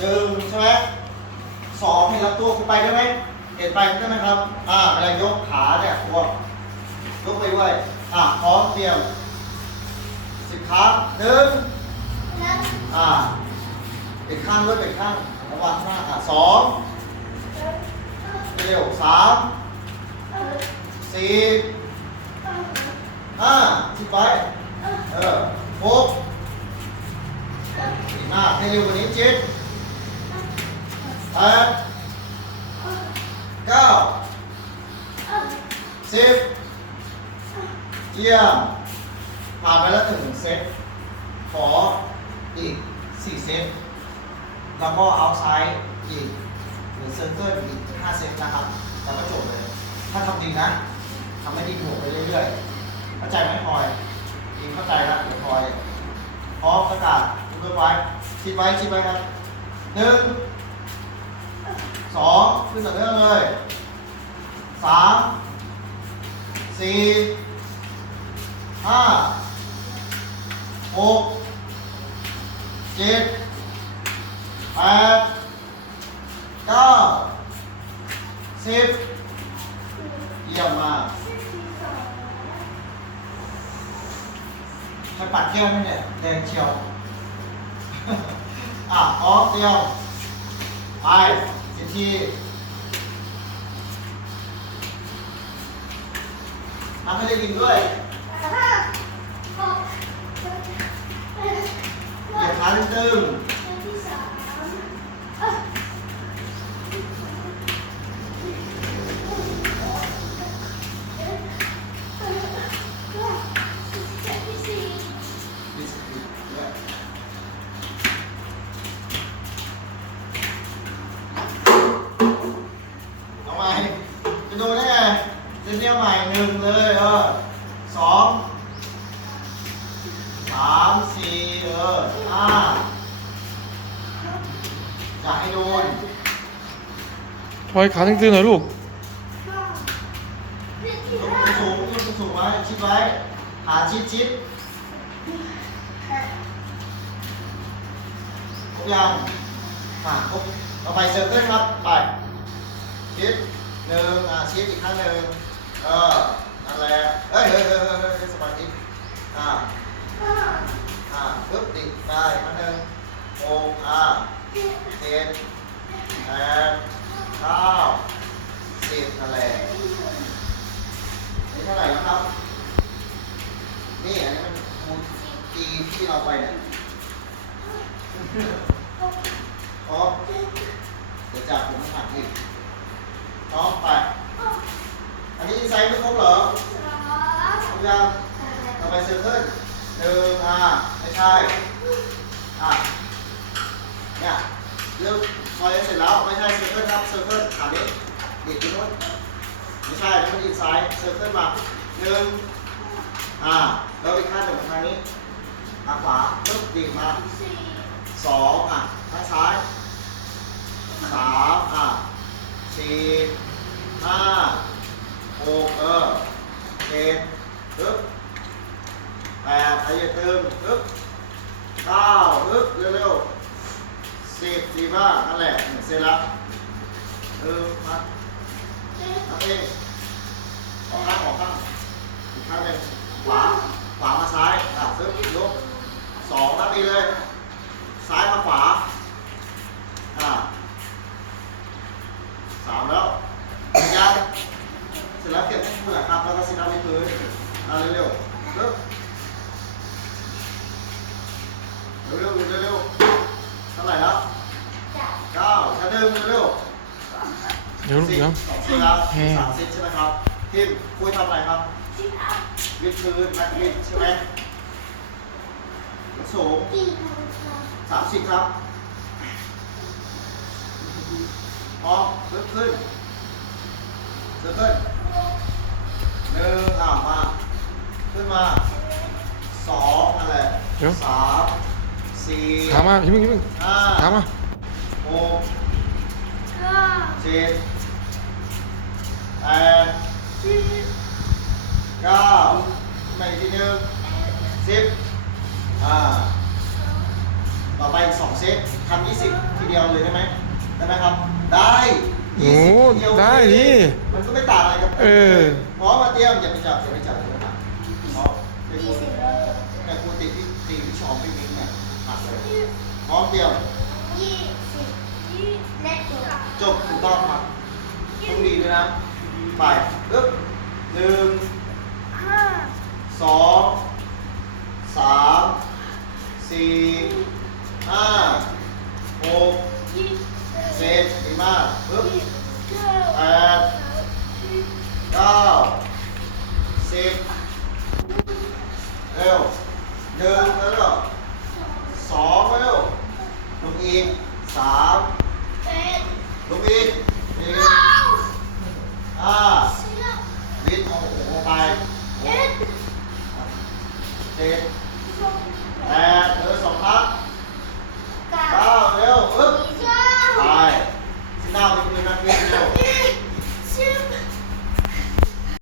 หนึ่งใช่ไหมสองเห็นลำตัวคุณไปได้ไหมเห็นไปได้ไหมครับ อ่าเวลายกขาเนี่ยตัวยกไปด้วยอ่าพร้อมเตรียมสิบครั้งหนึ่งอ่าเป็นข้างด้วยเป็นข้างระวังข้างหน้าอ่าสองเร็วสามสี่ห้าสิบไปเออหกดีมากให้เร็วกว่านี้เจ็ด แปดเก้าสิบเยี่ยมผ่านไปแล้วถึงเซตขออีกสี่เซตแล้วก็เอาไซด์อีกหรือเซอร์เคิลอีกห้าเซตนะครับแล้วก็จบเลย ถ้าทำดีนะทำให้ดีหัวไปเรื่อยๆเข้าใจไหมพลอยดีเข้าใจแล้วเดี๋ยวพลอยพร้อมประกาศทุกคนไว้คิดไว้คิดไว้ครับหนึ่ง สองขึ้นต่อเนื่องเลยสามสี่ห้าหกเจ็ดแปดเก้าสิบเยี่ยมมากใช้ปัดแก้วไหมเนี่ยแดงเชียว อะพร้อมเตรียมไป สิบทีทำให้ได้ยินด้วยเหยียบขาตึงๆด้วยเอาใหม่จะดูได้ไง เส้นเดียวใหม่หนึ่งเลยเออสองสามสี่เออห้าอย่าให้โดนพลอยขาตึงๆหน่อยลูก ยกมือสูงยกมือสูงไว้ชิดไว้หาชิดชิดครบยังอะครบต่อไปเซอร์เคิลครับไปชิดหนึ่งอะชิดอีกครั้งหนึ่ง เออนั่นแหละเฮ้ยเฮ้ยเฮ้ยเฮ้ยเฮ้ยสมาธิอะอะปึ๊บติดได้อีกครั้งหนึ่งหกอะเจ็ดแปดเก้าสิบนั่นแหละนี่เท่าไหร่แล้วครับ นี่อันนี้มันคูณปีที่เราไปเนี่ยพร้อมเดี๋ยวจับผมหักอีกพร้อมไปอันนี้อิน ไซด์ไม่ครบเหรอครบยังเราไปเซอร์เคิลหนึ่งอะไม่ใช่ อะ เนี่ยเริ่มซอยเสร็จแล้ว ไม่ใช่เซอร์เคิลครับ เซอร์เคิลขานี้ดิดไปโน้นไม่ใช่แล้วมันอินไซด์เซอร์เคิลมาหนึ่งอ่าแล้วอีกข้างหนึ่งมาทางนี้ทางขวาปึ๊บดีดมาสองอะทางซ้ายสามอะสี่ห้า หกเออเจ็ดปึ๊บแปดไอ้ยาตึงปึ๊บเก้าปึ๊บเร็วๆสิบดีมากนั่นแหละเสร็จแล้วเออมาทำเองออกข้างออกข้างอีกข้างหนึ่งขวา ขวามาซ้ายอะซึ่งยกสองนับอีกเลย ซ้ายมาขวา อ่าสามแล้วยังเสร็จแล้วเก็บให้มือครับ แล้วก็ซิดเอาไว้พื้น อ่าเร็วๆเร็วเร็วเร็วเร็วเท่าไหร่แล้วเก้าชั้นหนึ่งเร็วๆเดี๋ยวลูกสิบเดี๋ยว สองสิบครับแห้งสามสิบใช่ไหมครับทีมคุยทำอะไรครับวิดพื้นแม็กวิดใช่ไหมสูง สามสิบครับพร้อมขึ้นขึ้นเสือขึ้น ขึ้นมาสองนั่นแหละเดี๋ยว สามสี่ขามาอย่าเพิ่งอย่าเพิ่งห้าขามาหกเจ็ดแปดเก้าใหม่อีกทีหนึ่งสิบอ่าต่อไปอีกสองเซตทำยี่สิบทีเดียวเลยได้ไหมได้ไหมครับ ได้โอ้ยี่สิบทีเดียวได้ดิมันก็ไม่ต่างอะไรกับเออพร้อมมาเตรียมอย่าไปจับอย่าไปจับอย่าไป พร้อมเตรียมยี่สิบยี่และจบจบถูกต้องครับต้องดีด้วยนะ ไปปึ๊บหนึ่งห้าสองสามสี่ห้าหกยี่สิบเจ็ดดีมากปึ๊บ ยี่สิบเก้า แปดเก้าสิบเร็วหนึ่งแล้วก็สองเร็วลงอี กสามเจ็ดลงอีกสี่เก้าห้าสิบวิทย์โอ้โหไปเอ็ดเจ็ดสองแปดเหลือสองครั้งเก้าเก้าเร็วปึ๊บเก้าไปสิบเก้าเป็นนักเรียนเร็วยี่